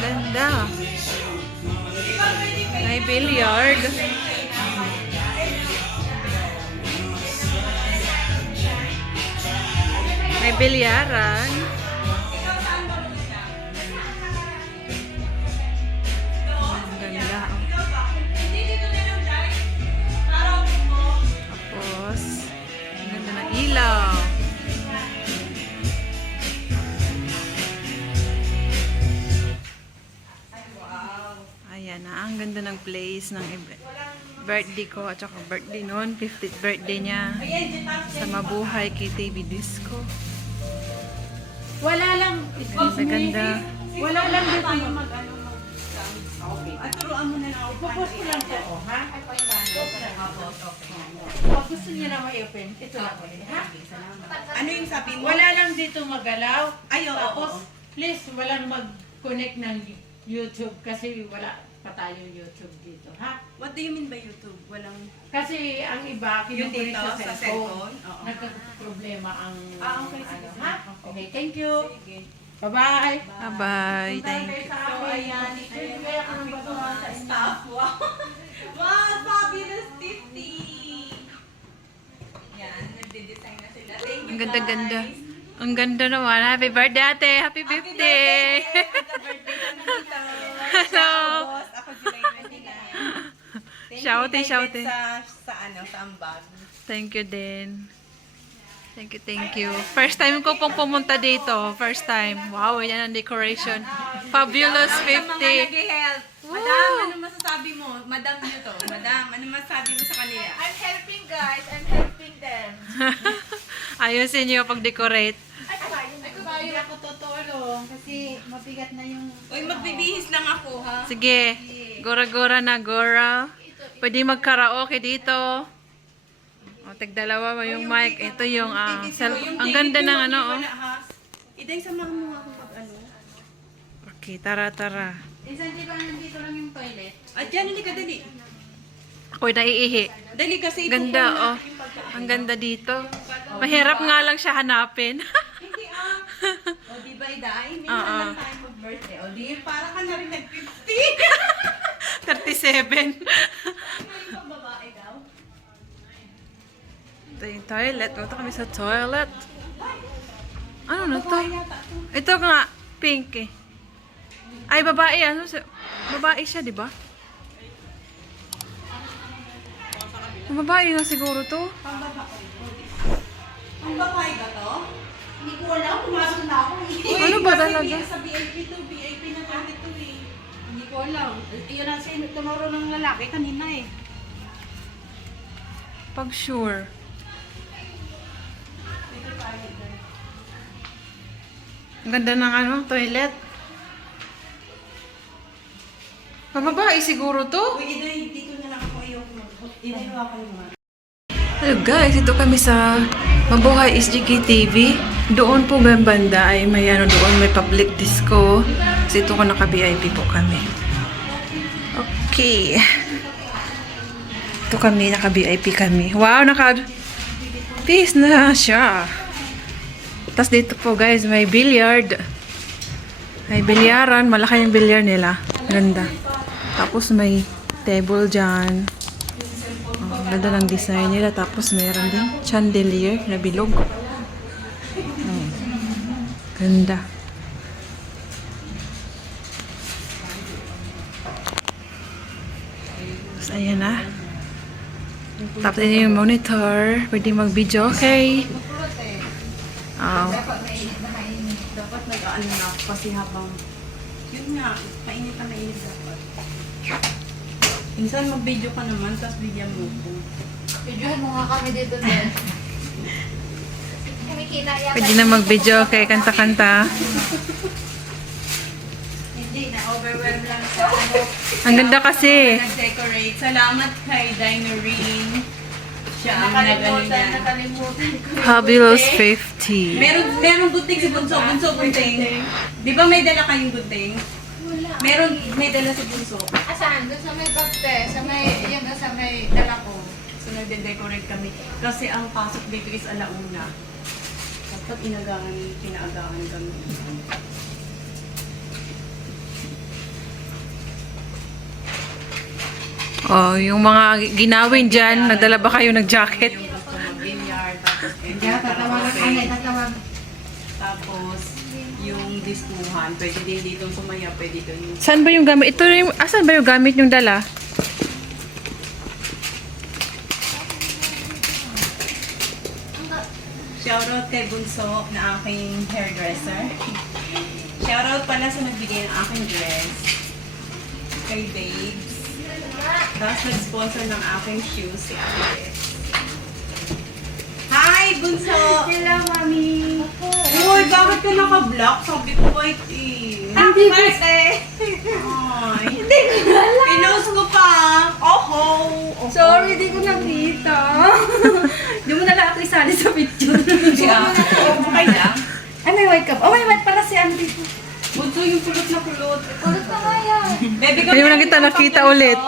Ganda. May billiard. May bilyaran. Ang ganda. Tapos, ang ganda ng ilaw. Ayan na, ang ganda ng place ng birthday ko at saka birthday noon, 50th birthday niya sa Mabuhay KTV Disco. Wala lang. Ganda. Wala lang dito mag Okay. At turuan mo na lang ako. Popost ko lang po, ha? Pag gusto niya na ma-open, ito lang ulit, ha? Ano yung sabi mo? Wala lang dito magalaw. Ay, oo. Tapos, please, walang mag-connect ng YouTube kasi wala pa tayong YouTube dito, ha? What do you mean by YouTube? Walang... Kasi ang iba, Yung kinukulit dito, sa sa cellphone. cellphone? Oo. Nagka-problema ang... Okay, sige. ha? Okay, thank you. Sige. Bye-bye. Bye-bye. Thank you. So, ayan. Bibigay ako ng bago sa staff. Wow! Wow! Fabulous 50! Yan, nagde-design na sila. Thank you, Ang ganda-ganda. guys. Ang ganda naman. Happy birthday, ate. Happy 50. Happy birthday! Happy birthday ka nandito. Hello. Boss, ako July 29. Shouty, Thank you, shouty. sa ambag. Thank you din. Thank you, thank you. First time ko pong pumunta dito. First time. Wow, yan ang decoration. Fabulous Sa mga 50. nag-help. Madam, ano masasabi mo? Madam nyo to. Madam, ano masasabi mo sa kanila? I'm helping guys. I'm helping them. Ayusin niyo pag-decorate. Hindi ako tutulong kasi mabigat na yung... Uy, magbibihis lang ako, ha? Sige. Gora-gora na, Gora. Pwede mag-karaoke dito. O, tagdalawa mo yung mic. Ito yung, ang ganda ng ano, oh. Iday, samahan mo ako pag ano. Okay, tara, tara. Isang di ba nandito lang yung toilet? At yan, hindi ka dali. Ako'y naiihi. Dali kasi Ganda, oh. Ang ganda dito. Mahirap nga lang siya hanapin. Hindi O, di ba, Iday? Minsan Oo. lang tayo mag-birthday. O, di, para ka na rin nag-50. 37. May pang babae daw. Ito yung toilet. Punta kami sa toilet. Ano na to? Ito nga, pink eh. Ay, babae. Ano? Babae siya, di ba? Babae na siguro to. Ang babae ba to? Hindi ko alam. Pumasok na ako. Ano ba kasi talaga? Sa VIP to, VIP na kami to eh. Hindi ko alam. Iyon ang tinuro ng lalaki kanina eh. Pag sure. Ang ganda ng ano, toilet. Babae siguro to. Uy, Iday, dito na lang ako ayoko Iday, hawakan mo nga. Hello guys, ito kami sa Mabuhay SGK TV. Doon po may banda ay may ano doon, may public disco. Kasi ito ko naka-VIP po kami. Okay. Ito kami, naka-VIP kami. Wow, peace na siya. Tapos dito po guys, may billiard. May bilyaran, malaki yung bilyar nila. Ganda. Tapos may table dyan. Ganda ng design nila. Tapos mayroon din chandelier na bilog. Ganda. Tapos ayan na. Tapos ito yung monitor. Pwede mag-video. Okay. Oh. Dapat nag-ano na ako kasi habang yun nga, mainit na mainit dapat. Minsan mag-video ka naman, tapos bigyan mo ko. Videohan mo nga kami dito din. Kami kinaya. Pwede na mag-video. Okay. Kanta-kanta. Hindi, na-overwhelm lang sa ano. Ang ganda kasi. Nag-decorate. Salamat kay Dinarine. Siya ang nag-ano niya. Nakalimutan ko. Fabulous 50. Meron gunting si Bunso. Bunso, gunting. Di ba may dala kayong gunting? Wala. May dala si Bunso. Asan? Doon sa may bagte. Sa may, yun doon sa may dala ko. So, nagde-decorate kami. Kasi ang pasok dito is alauna. Dapat pinaagangan kami. Oh, yung mga ginawin dyan, nagdala ba kayo ng jacket? Yung gusto mag-billiard, tapos tapos yung diskuhan, pwede din dito sumaya, pwede din yung Saan ba yung gamit? Ito yung, asan ba yung gamit yung dala? shoutout kay Bunso na aking hairdresser. Shoutout pala sa nagbigay ng aking dress. Kay Babes. Tapos nag-sponsor ng aking shoes si Ate Beth. Hi, Bunso! Hello, Mami. Uy, bakit ka naka-block? Sabi ko white eh. Happy birthday! Ay. Pinost ko pa. Oho. Sorry, di ko nakita. Di mo na lang ako isali sa picture. Okay lang. Ay, may white ka. Oh, may white pala si ano dito. Bunso yung kulot na kulot. Kulot na nga yan. Baby, Hindi mo na kita nakita ulit.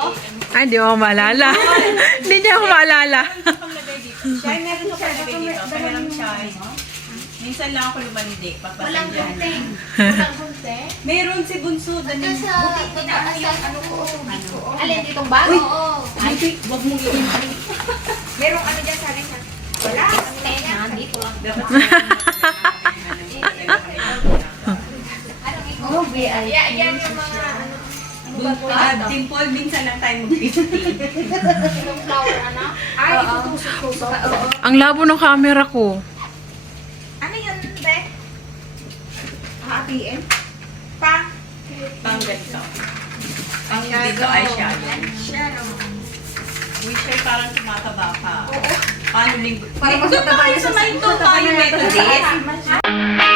Ay, hindi mo ako maalala. Hindi niya ako maalala. Shy, meron ko palagay dito. Pero lang shy. Minsan lang ako lumandig. Walang Pagpasensyahan. gunting. Walang gunting. Meron si Bunso. Ito Daling sa tataas yung ano ko. Alin, ditong bago? Oo. Ay, wag mong iintay. Merong ano dyan sa akin. Wala. Dito lang. Dapat Oh, VIP. Yan yung mga ano. Dimple, minsan lang tayo mag-50. Yung flower, ano? Ay, itutusok-tusok. Oo. Ang labo ng camera ko. Ano yun, be? Hatiin? Pa? Pang ganito. Ang dito ay shadow. Shadow. Wish ay parang tumataba ka. Paano linggo? Parang mas mataba yung sa may to tayo methodist.